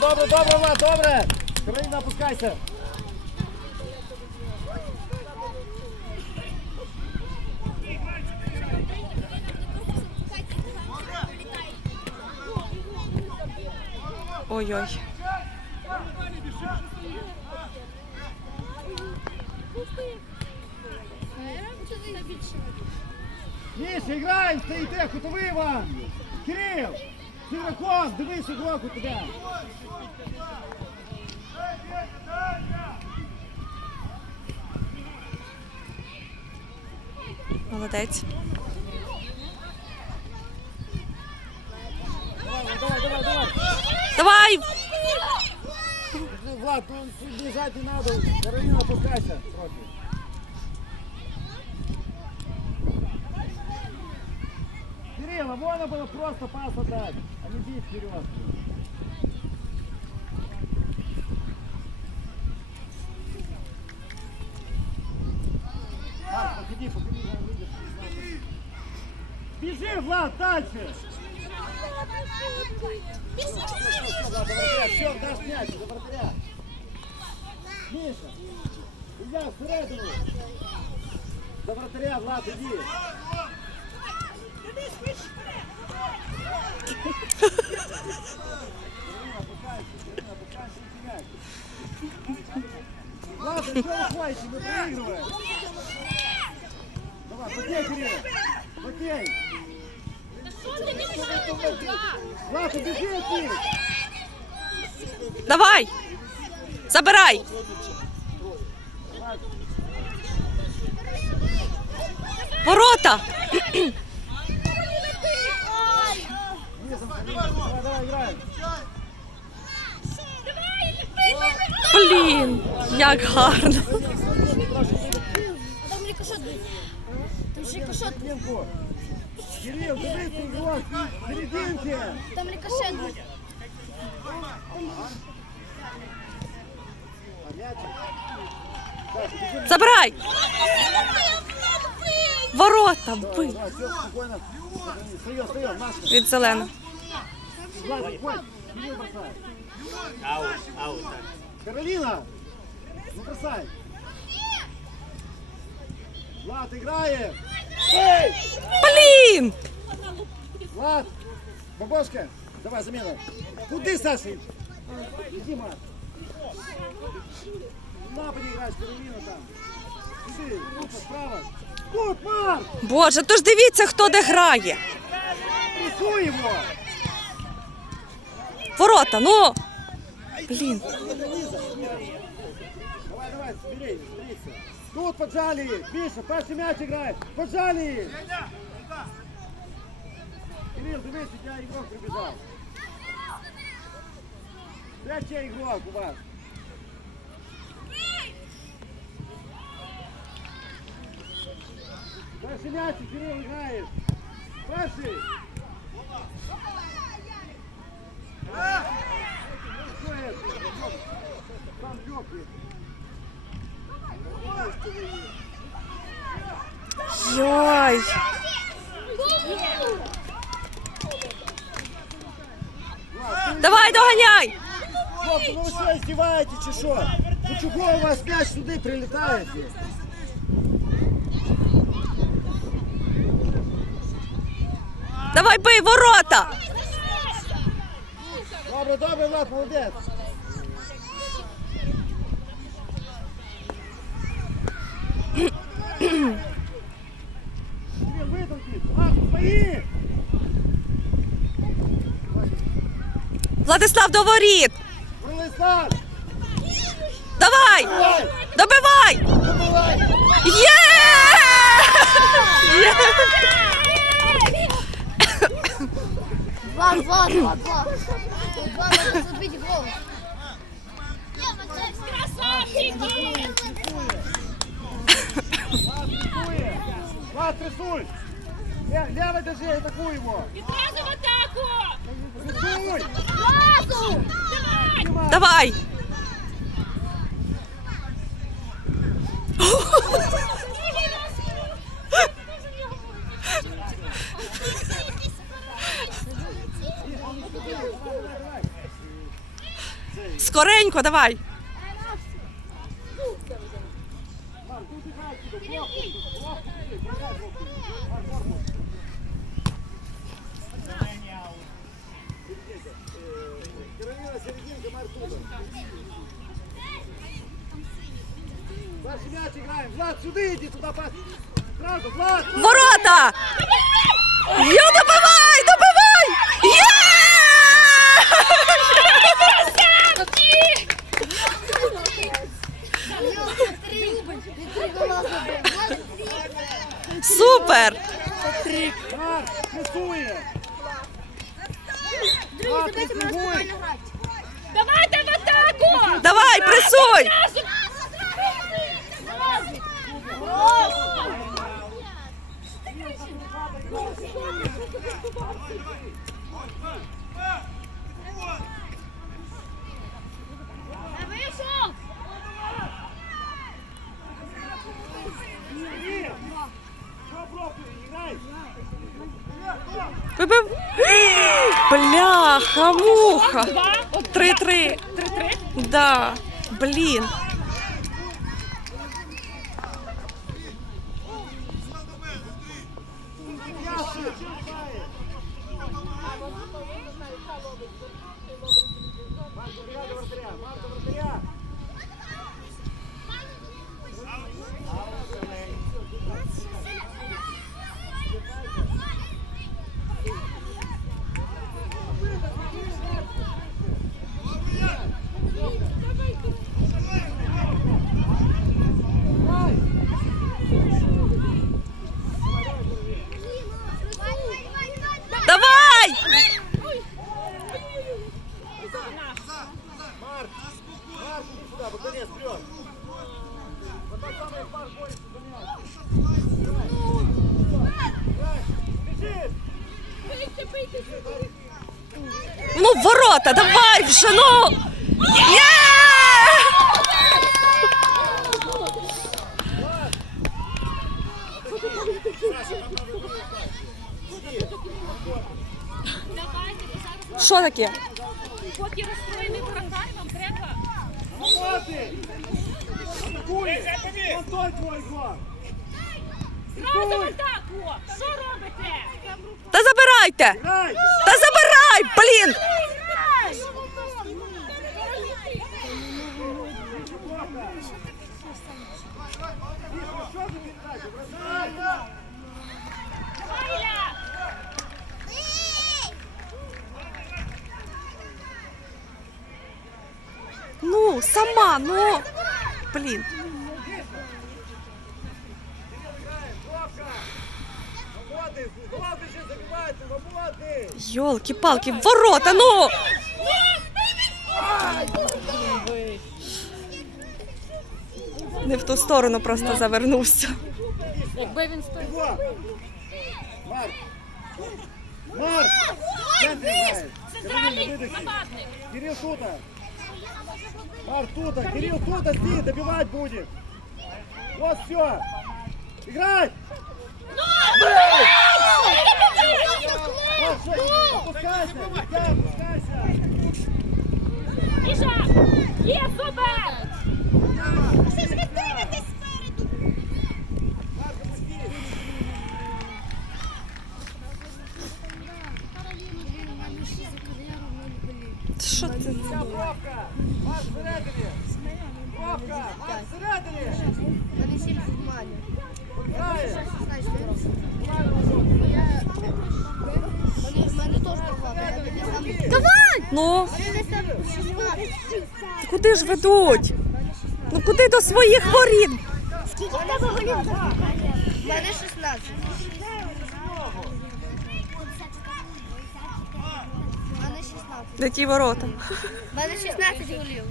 Добре, добре, добре, Влад, добре. Кароліна, опускайся. Ой-ой. Міша, граємо, стоїте, кутовий вам. Кирил, Сіраков, дивись у тебе. Молодець. Давай, давай, давай, давай. Давай! Влад, тут бежать не надо. Каролина, опускайся трохи. Кирилл, а можно было просто пас отдать, а не бить вперед. Так, походи, походи, я выйдешь. Бежи, Влад, дальше! За вратаря, все, дашь мяч, за вратаря. Миша, Илья, всередину. За вратаря, Влад, иди. Ладно, что вы хватите, мы проигрываем. Давай, потей, Кирилл, потей. Влад, убежи от них. Давай! Забирай! Ворота! Блін, як гарно. Там рикошет будет. Там. Кирилл, рикошет бежим. Забирай! Ворота! Бий! Від зеленого. Влад, выходь. Кирилл бросай. Аут, аут. так. Не бросай. Влад, играем. Блін! Влад, бабушка, давай замена. Куди, Саша? Иди, Марк. На, поди играешь, Каролина там. Иди, группа справа. Тут, Марк, Боже, то ж дивіться, хто де грає. рисуй его. Ворота, ну! Блін. Давай, давай, собери, соберися. Тут поджали, Миша, перший м'яч играет. Поджали. Кирилл, дивись, у тебя игрок прибежал. Третий игрок у вас. Перший м'яч, Кирилл играет. Перший. Йой! Давай, доганяй! Хлопці, ну ви що, здіваєте чи що? Ну чого у вас м'яч сюди прилітає? Давай бий ворота! Добре, добре, Влад, молодець. Владислав до воріт! Пролистав! Давай! Добивай! Забивай! Є! Є! Влад, Влад, Влад, Влад. Влад, надо забить гол. Влад, рисує! Влад, рисуй! Ле- Левой держи, атакуй его! Відразу в атаку! Рисуй! Сразу! Снимай! Давай! Скоренько, давай. Дальше мяч играем. Влад, сюда иди, туда пас. Сразу, Влад! Ворота! Ю, добивай! Бляха, муха. Три-три. Да. Блін. Давай ну! Є! Що таке? Поки розстроєний воротар, вам треба. Зразу в атаку! Що робите? Та забирайте! Та забирай, блін! Ну, сама, ну, блин. Елки-палки, ворота, ну! Не в ту сторону просто завернувся. Якби він стоїть. Марк! Марк! Центральний нападник. Кирилл тута! Марк тута! Кирилл тута! Сти! Добивать будет! Вот все! Играть! Опускайся! Опускайся! Міша! Є, супер! Марк, опусти! Що ти? Вся пробка! Марк всередині! Пробка! Марк всередині! Мене сім знімання. Грає! Знаєш, я... Мене теж багато. Я тобі сам... Давай! Ну, Мене сам 16. Куди ж ведуть? Ну куди до своїх воріт? Скільки в тебе голів? У мене 16. У мене 16. Де ті ворота? У мене 16 голів.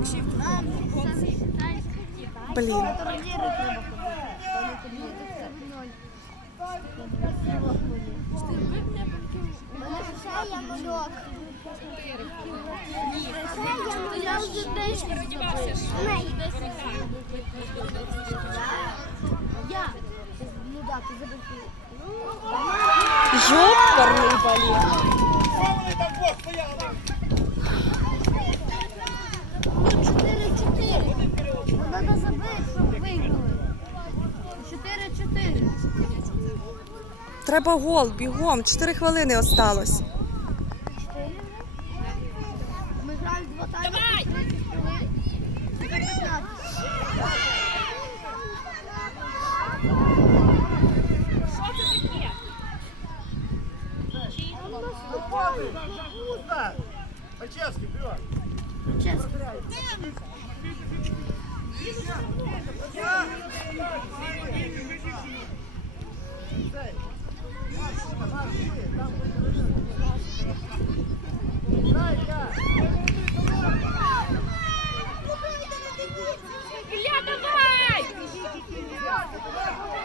У ще є. Я. Ну да, ти забив. Йопарний балет. Треба гол, бігом. 4 хвилини осталось. Ми граємо два тайми по 30 хвилин.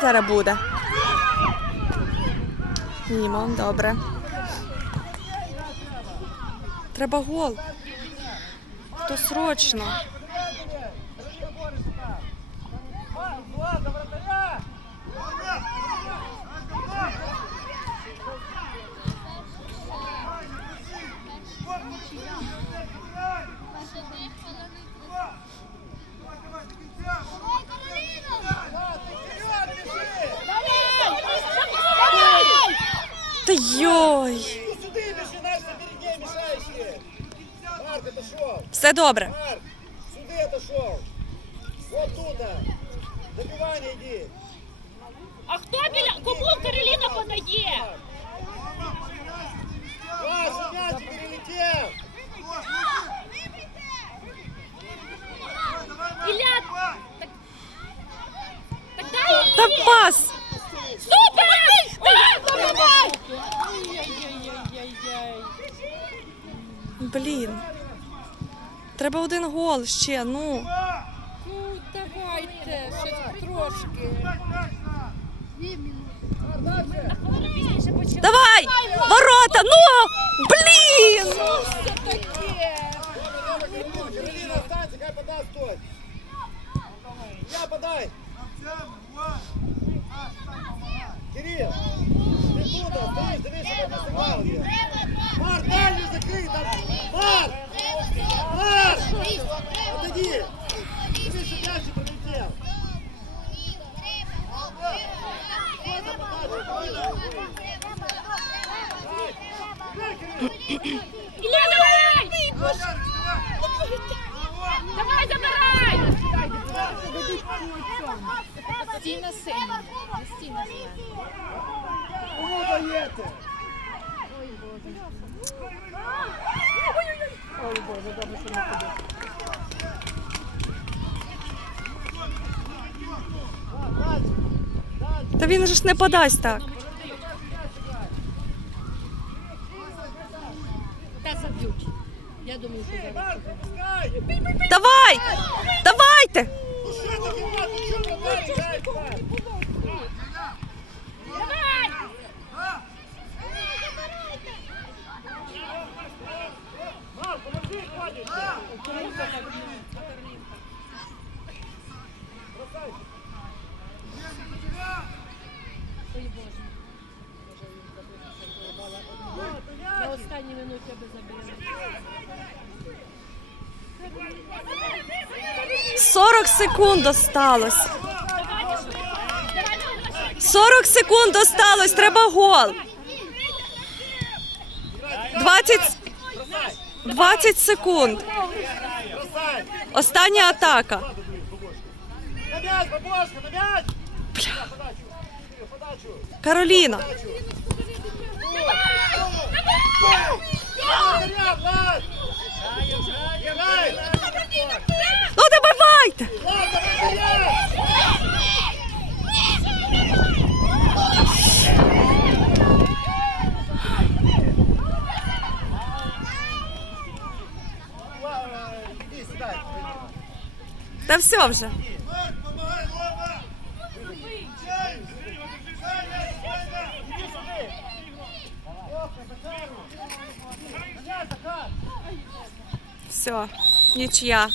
Зараз буде. Мімо, добре. Треба гол. То срочно. Отошел! Все добре. Марк, сюда отошел! Вот туда! Добивание иди! А хто біля? Кому Кароліна подає? Вася, мячик перелетел! Ілля! Так, так дай їй! Та пас. Супер! Блін. Треба один гол ще, ну. Ну, давайте, ще трошки. Давай! Ворота! Ну! Блін! Я подай! Кирилл, Марк, дальню закрий! Мар! Марк! Отойди! Кому даєте? Та він же ж не подасть так. Я думаю, що. Марк! Давай! Давайте! Ну що що секунд осталось. 40 секунд осталось, треба гол. 20, 20 секунд. Остання атака. Кароліна. Давайте! Та все вже. Все, нічия.